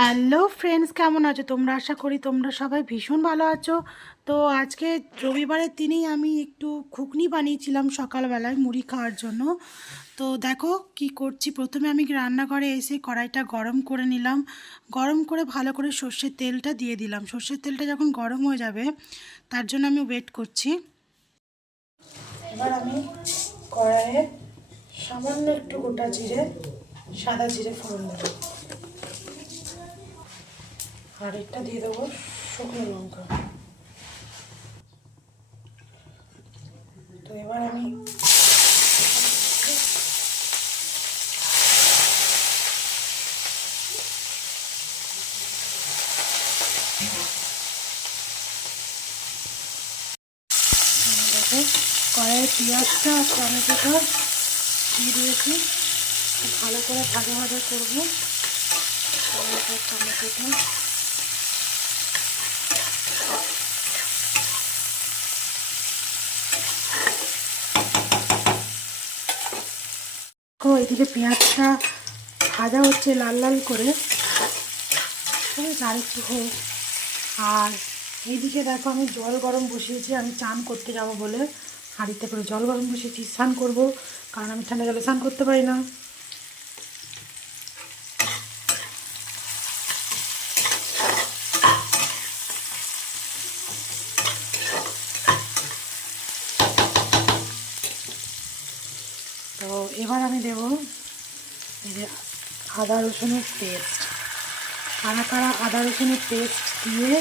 Hello friends, কেমন আছো তোমরা? আশা করি তোমরা সবাই ভীষণ ভালো আছো। তো আজকে রবিবারের দিনেই আমি একটু ঘুগনি বানিয়েছিলাম সকালবেলায় মুড়ি খাওয়ার জন্য। তো দেখো কি করছি। প্রথমে আমি রান্নাঘরে এসে কড়াইটা গরম করে নিলাম। গরম করে ভালো করে সর্ষের তেলটা দিয়ে দিলাম। সর্ষের তেলটা যখন গরম হয়ে যাবে তার জন্য আমি ওয়েট করছি। এবার আমি কড়াইয়ে সামান্য একটু গোটা জিরে, সাদা জিরে ফোড়ন দেবো, আর এটা দিয়ে দেবো শুকনো লঙ্কা। তো এবার আমি দেখো কড়াইয়ে পেঁয়াজটা আর টমেটোটা দিয়ে দিয়েছি। ভালো করে ভাজা ভাজা করবো টমেটোটা। এদিকে পেঁয়াজটা ভাজা হচ্ছে লাল লাল করে, আর একটু হোক। আর এইদিকে দেখো আমি জল গরম বসিয়েছি, আমি চান করতে যাব বলে হাঁড়িতে করে জল গরম বসিয়েছি। স্নান করব, কারণ আমি ঠান্ডা জলে স্নান করতে পারি না। তো এবার আমি দেব এই যে আদা রসুনের পেস্ট। কারা কারা আদা রসুনের পেস্ট দিয়ে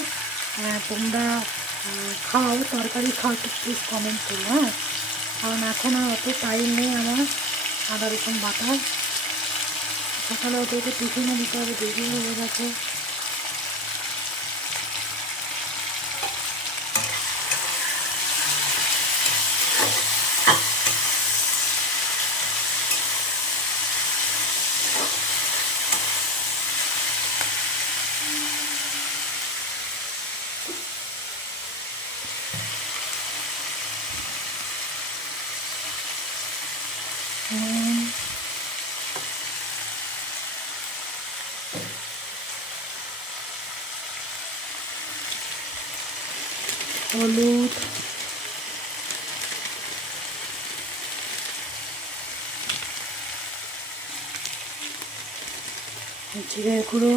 তোমরা খাও, তরকারি খাও, একটু প্লিজ কমেন্ট করো। হ্যাঁ, কারণ এখন আর অত টাইম নেই আমার আদা রসুন বাটার। সকালে ওদেরকে টিফিনে দিতে হবে, দেরি হয়ে গেছে। হলুদ, জিরের গুঁড়ো,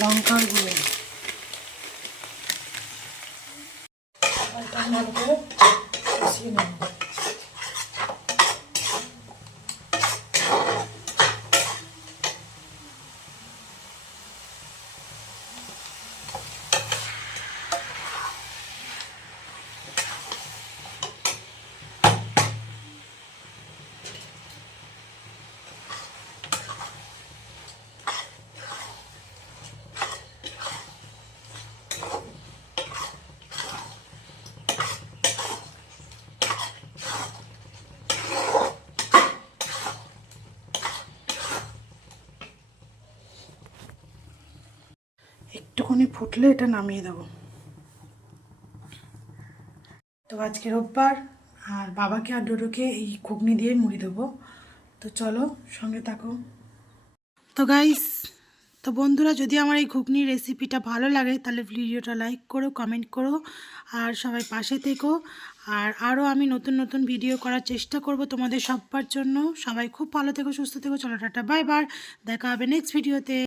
লঙ্কার গুঁড়ো, এটা ভালো করে কষিয়ে নেব। একটুখানি ফুটলে এটা নামিয়ে দেবো। তো আজকে রোববার, আর বাবাকে আর ডোডোকে এই ঘুগনি দিয়ে মুড়ি দেবো। তো চলো সঙ্গে থাকো। তো গাইস, তো বন্ধুরা, যদি আমার এই ঘুগনির রেসিপিটা ভালো লাগে তাহলে ভিডিওটা লাইক করো, কমেন্ট করো, আর সবাই পাশে থেকো। আর আরও আমি নতুন নতুন ভিডিও করার চেষ্টা করব তোমাদের সবার জন্য। সবাই খুব ভালো থেকো, সুস্থ থেকো। চলো টাটা, বাই বাই, দেখা হবে নেক্সট ভিডিওতে।